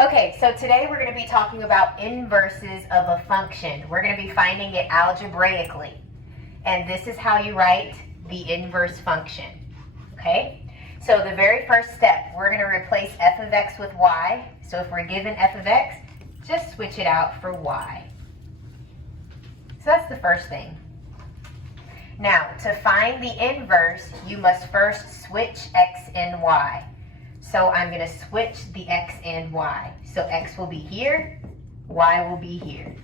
Okay, so today we're going to be talking about inverses of a function. We're going to be finding it algebraically. And this is how you write the inverse function. Okay? So the very first step, we're going to replace f of x with y. So if we're given f of x, just switch it out for y. So that's the first thing. Now, to find the inverse, you must first switch x and y. So I'm going to switch the x and y. So x will be here, y will be here.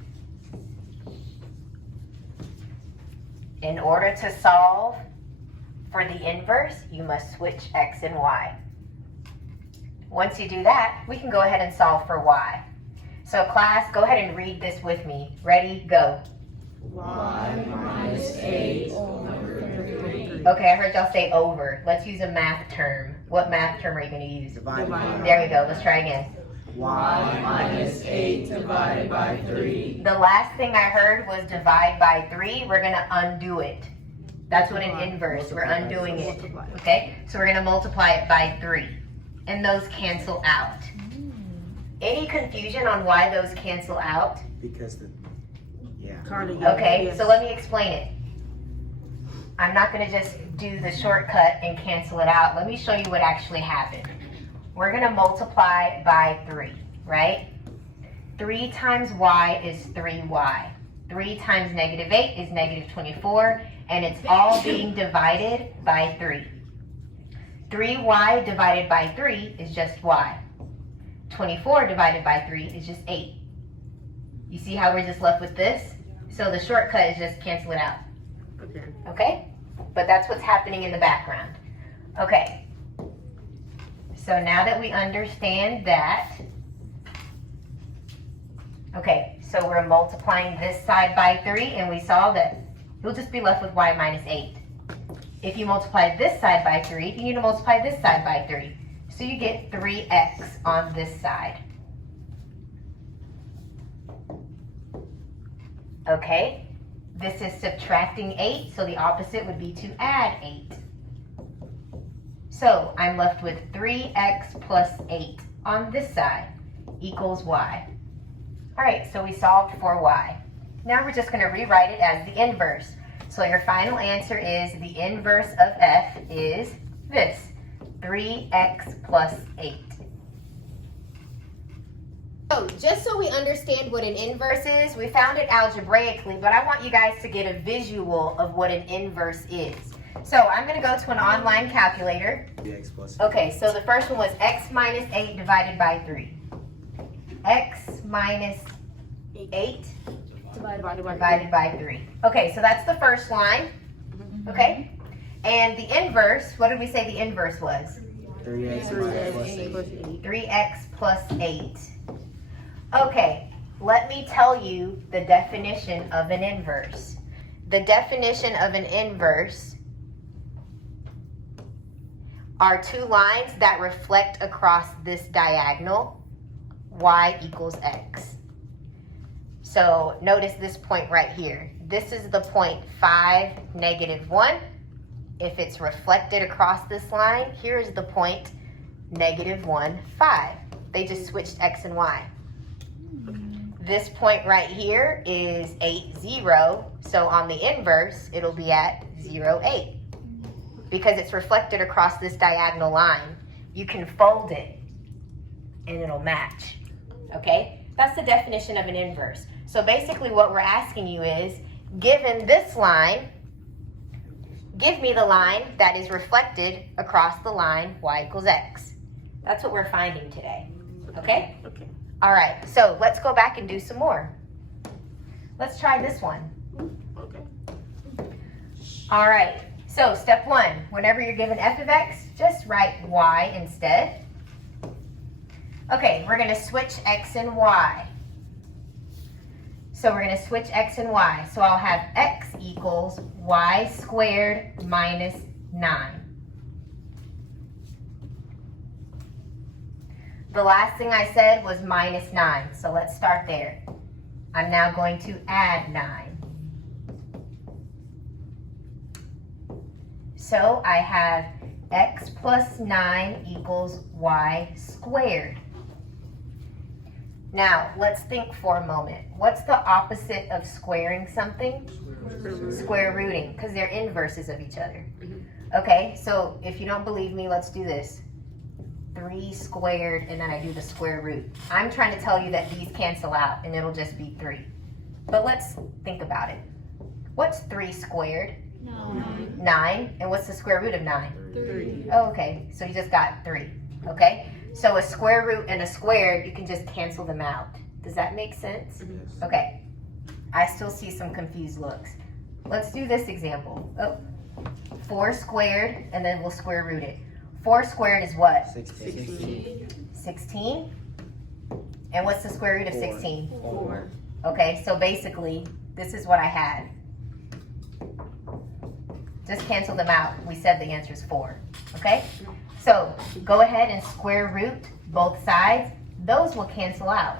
In order to solve for the inverse, you must switch x and y. Once you do that, we can go ahead and solve for y. So class, go ahead and read this with me. Ready, go. Y minus 8 over 3. Okay, I heard y'all say over. Let's use a math term. What math term are you going to use? Divide. There we go. Let's try again. Y minus 8 divided by 3. The last thing I heard was divide by 3. We're going to undo it. That's what an inverse, we're undoing it. Okay, so we're going to multiply it by 3. And those cancel out. Any confusion on why those cancel out? Because the, yeah. Okay, so let me explain it. I'm not going to just do the shortcut and cancel it out. Let me show you what actually happened. We're going to multiply by 3, right? 3 times y is 3y. 3 times negative 8 is negative 24, and it's all being divided by 3. 3y divided by 3 is just y. 24 divided by 3 is just 8. You see how we're just left with this? So the shortcut is just cancel it out. Okay? But that's what's happening in the background. Okay. So now that we understand that, okay, so we're multiplying this side by 3, and we saw that you'll just be left with y minus 8. If you multiply this side by 3, you need to multiply this side by 3. So you get 3x on this side. Okay, this is subtracting 8, so the opposite would be to add 8. So I'm left with 3x plus 8 on this side equals y. All right, so we solved for y. Now we're just going to rewrite it as the inverse. So your final answer is the inverse of f is this, 3x plus 8. So just so we understand what an inverse is, we found it algebraically, but I want you guys to get a visual of what an inverse is. So I'm going to go to an online calculator. Okay, so the first one was x minus 8 divided by 3. X minus 8 divided by 3. Okay, so that's the first line. Okay, and the inverse, what did we say the inverse was? 3x plus 8. 3x plus 8. Okay, let me tell you the definition of an inverse. The definition of an inverse are two lines that reflect across this diagonal, y equals x. So notice this point right here. This is the point 5, negative 1. If it's reflected across this line, here's the point negative 1, 5. They just switched x and y. This point right here is 8, 0. So on the inverse, it'll be at 0, 8. Because it's reflected across this diagonal line, you can fold it and it'll match. Okay? That's the definition of an inverse. So basically what we're asking you is, given this line, give me the line that is reflected across the line y equals x. That's what we're finding today. Okay? Okay. All right, so let's go back and do some more. Let's try this one. Okay. All right, so step 1, whenever you're given f of x, just write y instead. Okay, we're going to switch x and y. So we're going to switch x and y. So I'll have x equals y squared minus 9. The last thing I said was minus 9, so let's start there. I'm now going to add 9. So I have x plus 9 equals y squared. Now, let's think for a moment. What's the opposite of squaring something? Square rooting, because they're inverses of each other. Okay, so if you don't believe me, let's do this. 3 squared, and then I do the square root. I'm trying to tell you that these cancel out, and it'll just be 3. But let's think about it. What's 3 squared? 9. 9. And what's the square root of 9? 3. Oh, okay, so you just got 3. Okay, so a square root and a squared, you can just cancel them out. Does that make sense? Yes. Okay, I still see some confused looks. Let's do this example. Oh, 4 squared, and then we'll square root it. 4 squared is what? 16. 16. And what's the square root of 16? 4. Okay, so basically, this is what I had. Just cancel them out. We said the answer is 4. Okay? So go ahead and square root both sides. Those will cancel out.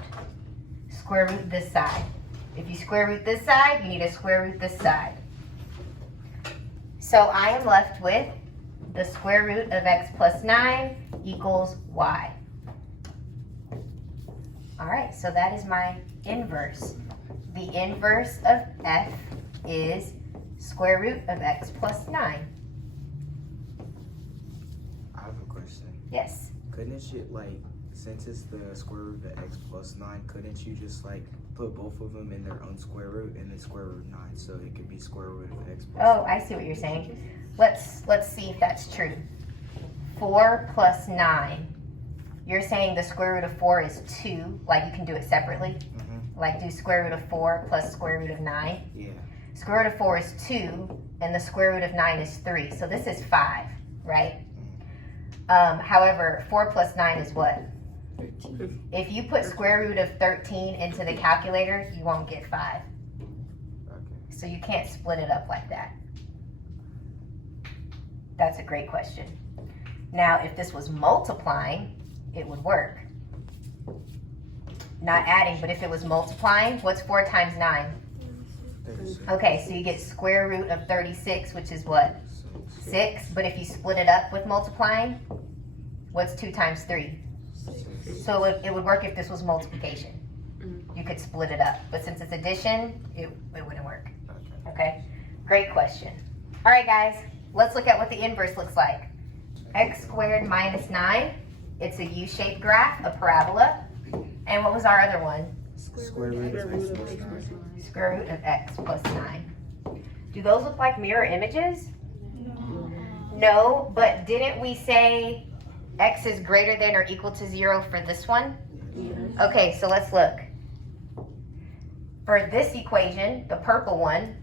Square root this side. If you square root this side, you need to square root this side. So I am left with the square root of x plus 9 equals y. All right, so that is my inverse. The inverse of f is square root of x plus 9. I have a question. Yes. Couldn't you, like, since it's the square root of x plus 9, couldn't you just, like, put both of them in their own square root and then square root 9, so it could be square root of x plus Oh, I see what you're saying. Let's see if that's true. 4 plus 9. You're saying the square root of 4 is 2, like you can do it separately? Like do square root of 4 plus square root of 9? Yeah. Square root of 4 is 2, and the square root of 9 is 3. So this is 5, right? However, 4 plus 9 is what? 13. If you put square root of 13 into the calculator, you won't get 5. Okay. So you can't split it up like that. That's a great question. Now, if this was multiplying, it would work. Not adding, but if it was multiplying, what's 4 times 9? 36. Okay, so you get square root of 36, which is what? 6. 6. But if you split it up with multiplying, what's 2 times 3? 6. So it would work if this was multiplication. You could split it up. But since it's addition, it wouldn't work. Okay. Okay? Great question. All right, guys. Let's look at what the inverse looks like. X squared minus 9. It's a U-shaped graph, a parabola. And what was our other one? Square root of x plus 9. Square root of x plus 9. Do those look like mirror images? No, but didn't we say x is greater than or equal to 0 for this one? Okay, so let's look. For this equation, the purple one,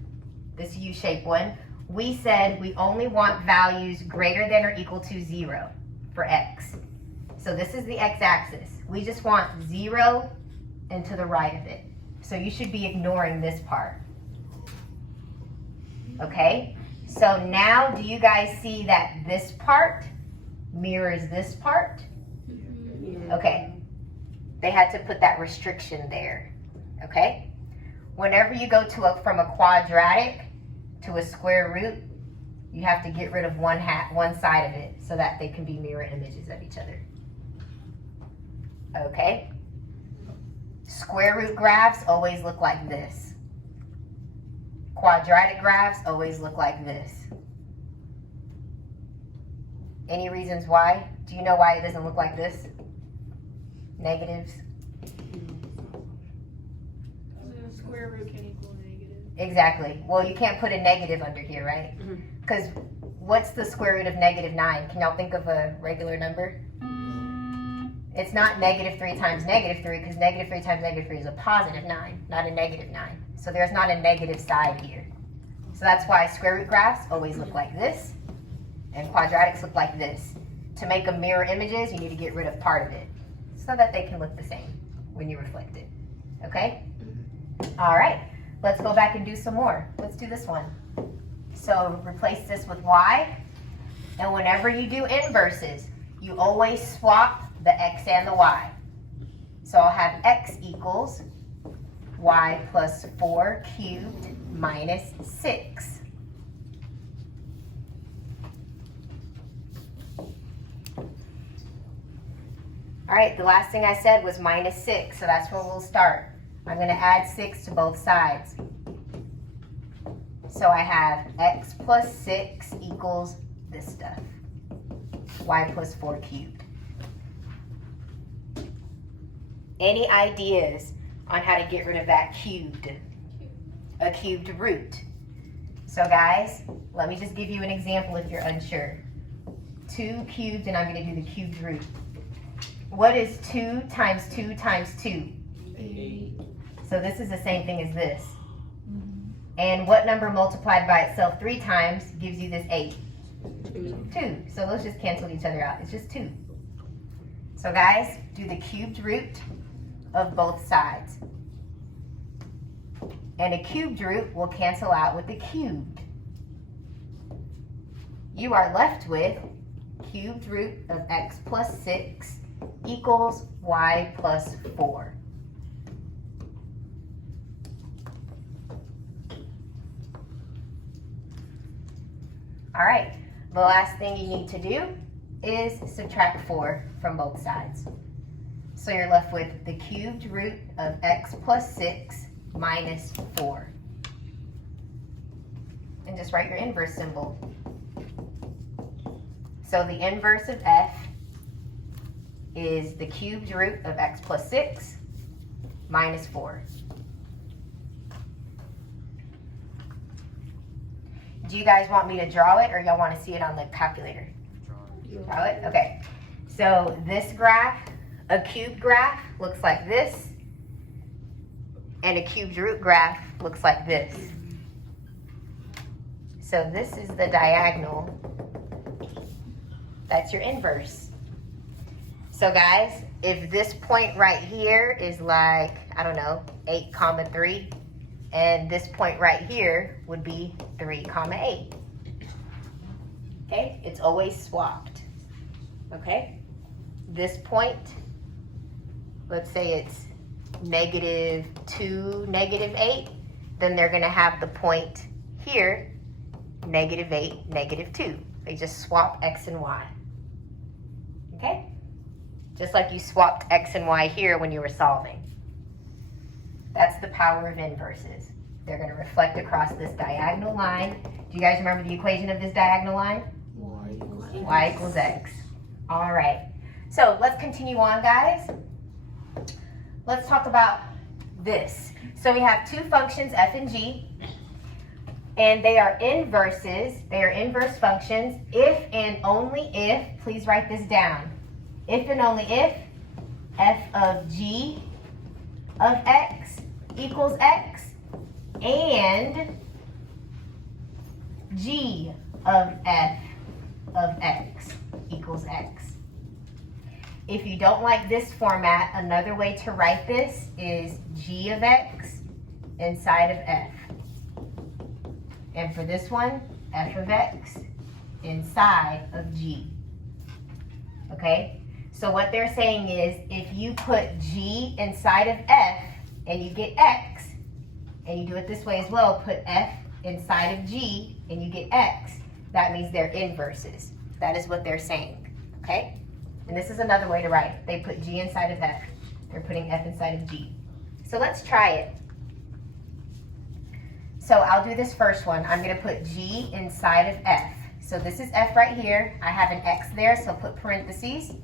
this U-shaped one, we said we only want values greater than or equal to 0 for x. So this is the x-axis. We just want 0 and to the right of it. So you should be ignoring this part. Okay? So now do you guys see that this part mirrors this part? Okay. They had to put that restriction there. Okay? Whenever you go to from a quadratic to a square root, you have to get rid of one side of it so that they can be mirror images of each other. Okay? Square root graphs always look like this. Quadratic graphs always look like this. Any reasons why? Do you know why it doesn't look like this? Negatives? The square root can equal negative. Exactly. Well, you can't put a negative under here, right? Because what's the square root of negative 9? Can y'all think of a regular number? It's not negative 3 times negative 3, because negative 3 times negative 3 is a positive 9, not a negative 9. So there's not a negative side here. So that's why square root graphs always look like this, and quadratics look like this. To make them mirror images, you need to get rid of part of it, so that they can look the same when you reflect it. Okay? All right. Let's go back and do some more. Let's do this one. So replace this with y, and whenever you do inverses, you always swap the x and the y. So I'll have x equals y plus 4 cubed minus 6. All All right, the last thing I said was minus 6, so that's where we'll start. I'm going to add 6 to both sides. So I have x plus 6 equals this stuff, y plus 4 cubed. Any ideas on how to get rid of that cubed? A cubed root. So guys, let me just give you an example if you're unsure. 2 cubed, and I'm going to do the cubed root. What is 2 times 2 times 2? 8. So this is the same thing as this. And what number multiplied by itself 3 times gives you this 8? 2. So those just cancel each other out. It's just 2. So guys, do the cubed root of both sides. And a cubed root will cancel out with the cubed. You are left with cubed root of x plus 6 equals y plus 4. All right, the last thing you need to do is subtract 4 from both sides. So you're left with the cubed root of x plus 6 minus 4. And just write your inverse symbol. So the inverse of f is the cubed root of x plus 6 minus 4. Do you guys want me to draw it, or y'all want to see it on the calculator? Draw it? Okay. So this graph, a cubed graph, looks like this, and a cubed root graph looks like this. So this is the diagonal. That's your inverse. So guys, if this point right here is like, I don't know, 8, 3, and this point right here would be 3, 8. Okay, it's always swapped. Okay, this point, let's say it's -2, -8, then they're gonna have the point here, -8, -2. They just swap x and y. Okay, just like you swapped x and y here when you were solving. That's the power of inverses. They're going to reflect across this diagonal line. Do you guys remember the equation of this diagonal line? Y equals x. All right. So let's continue on, guys. Let's talk about this. So we have two functions, f and g, and they are inverses. They are inverse functions if and only if, please write this down, if and only if f of g of x equals x and g of f of x equals x. If you don't like this format, another way to write this is g of x inside of f. And for this one, f of x inside of g. Okay? So what they're saying is if you put g inside of f and you get x, and you do it this way as well, put f inside of g and you get x, that means they're inverses. That is what they're saying. Okay? And this is another way to write it. They put g inside of f. They're putting f inside of g. So let's try it. So I'll do this first one. I'm going to put g inside of f. So this is f right here. I have an x there, so put parentheses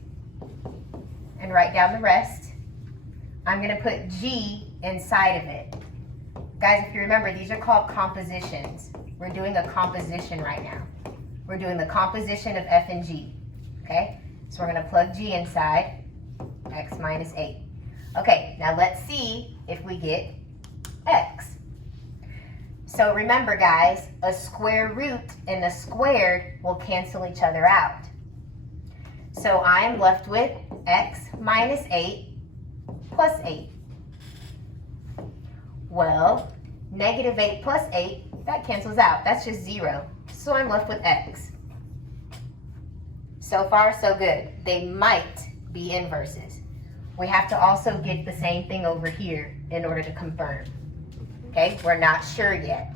and write down the rest. I'm going to put g inside of it. Guys, if you remember, these are called compositions. We're doing a composition right now. We're doing the composition of f and g. Okay? So we're going to plug g inside, x minus 8. Okay, now let's see if we get x. So remember, guys, a square root and a squared will cancel each other out. So I am left with x minus 8 plus 8. Well, negative 8 plus 8, that cancels out. That's just 0. So I'm left with x. So far, so good. They might be inverses. We have to also get the same thing over here in order to confirm. Okay, we're not sure yet.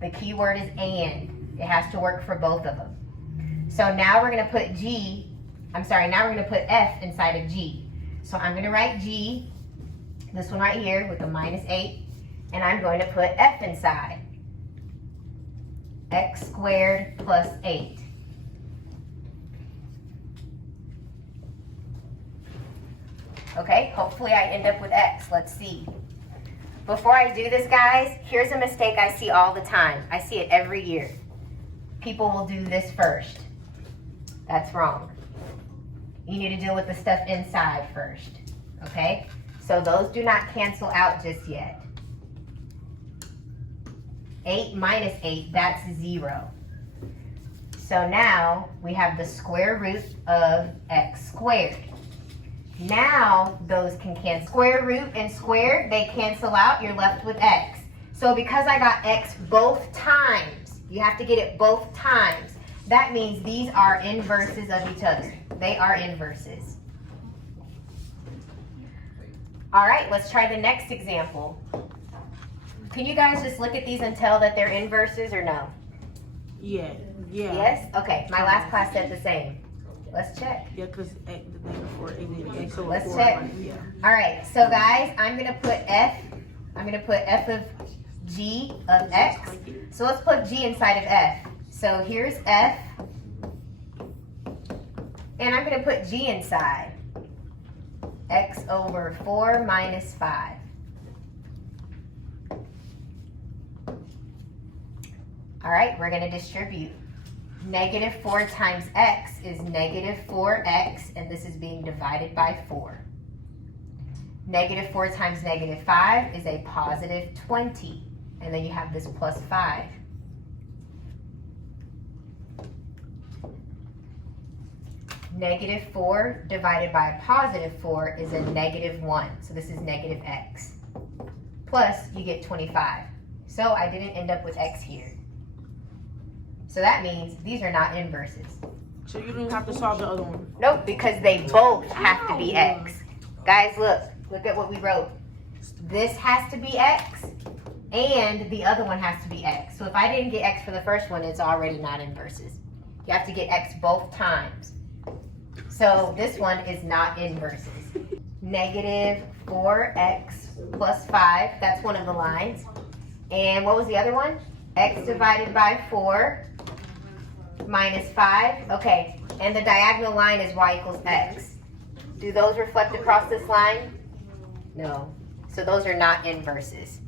The key word is and. It has to work for both of them. So now we're going to put now we're going to put f inside of g. So I'm going to write G, this one right here with the -8, and I'm going to put F inside. X squared plus 8. Okay, hopefully I end up with X. Let's see. Before I do this, guys, here's a mistake I see all the time. I see it every year. People will do this first. That's wrong. You need to deal with the stuff inside first, okay? So those do not cancel out just yet. 8 minus 8, that's 0. So now we have the square root of x squared. Now those can cancel. Square root and squared, they cancel out. You're left with x. So because I got x both times, you have to get it both times. That means these are inverses of each other. They are inverses. All right, let's try the next example. Can you guys just look at these and tell that they're inverses or no? Yeah. Yes? Okay, my last class said the same. Let's check. Yeah, because the day before it so Let's check. Yeah. All right, so guys, I'm going to put f of g of x. So let's put g inside of f. So here's f, and I'm going to put g inside. X over 4 minus 5. All right, we're going to distribute. Negative 4 times x is negative 4x, and this is being divided by 4. Negative 4 times negative 5 is a positive 20, and then you have this plus 5. Negative 4 divided by a positive 4 is a negative 1, so this is negative x. Plus, you get 25. So I didn't end up with x here. So that means these are not inverses. So you don't have to solve the other one? Nope, because they both have to be x. Guys, look at what we wrote. This has to be x, and the other one has to be x. So if I didn't get x for the first one, it's already not inverses. You have to get x both times. So this one is not inverses. Negative 4x plus 5, that's one of the lines. And what was the other one? X divided by 4 minus 5. Okay, and the diagonal line is y equals x. Do those reflect across this line? No. So those are not inverses.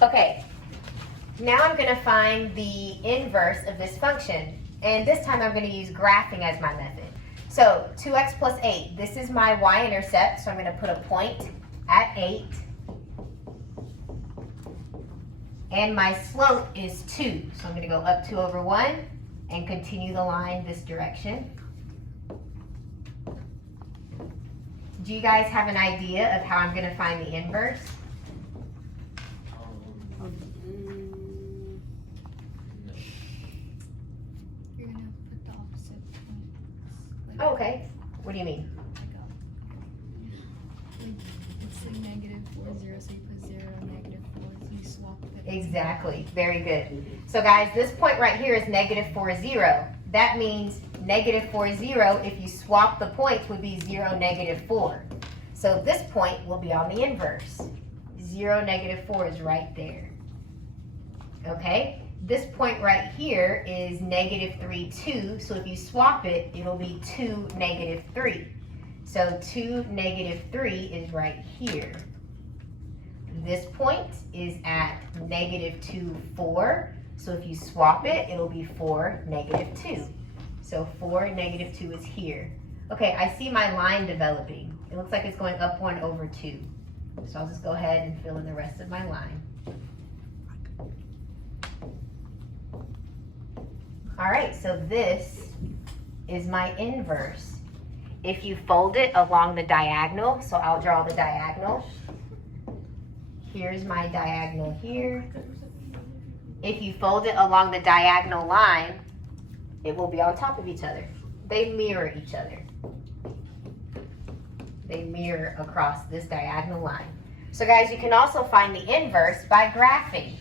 Okay, now I'm going to find the inverse of this function. And this time I'm going to use graphing as my method. So 2x plus 8, this is my y-intercept, so I'm going to put a point at 8. And my slope is 2, so I'm going to go up 2 over 1 and continue the line this direction. Do you guys have an idea of how I'm going to find the inverse? You're gonna put the opposite points. Oh, okay. What do you mean? It's like negative 4, 0, so you put 0, negative 4, so you swap it. Exactly. Very good. So guys, this point right here is negative 4, 0. That means negative 4, 0, if you swap the points, would be 0, negative 4. So this point will be on the inverse. 0, negative 4 is right there. Okay? This point right here is negative 3, 2. So if you swap it, it'll be 2, negative 3. So 2, negative 3 is right here. This point is at negative 2, 4. So if you swap it, it'll be 4, negative 2. So 4, negative 2 is here. Okay, I see my line developing. It looks like it's going up 1 over 2. So I'll just go ahead and fill in the rest of my line. All right, so this is my inverse. If you fold it along the diagonal, so I'll draw the diagonal. Here's my diagonal here. If you fold it along the diagonal line, it will be on top of each other. They mirror each other. They mirror across this diagonal line. So guys, you can also find the inverse by graphing.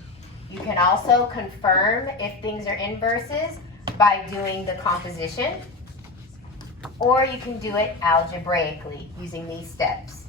You can also confirm if things are inverses by doing the composition. Or you can do it algebraically using these steps.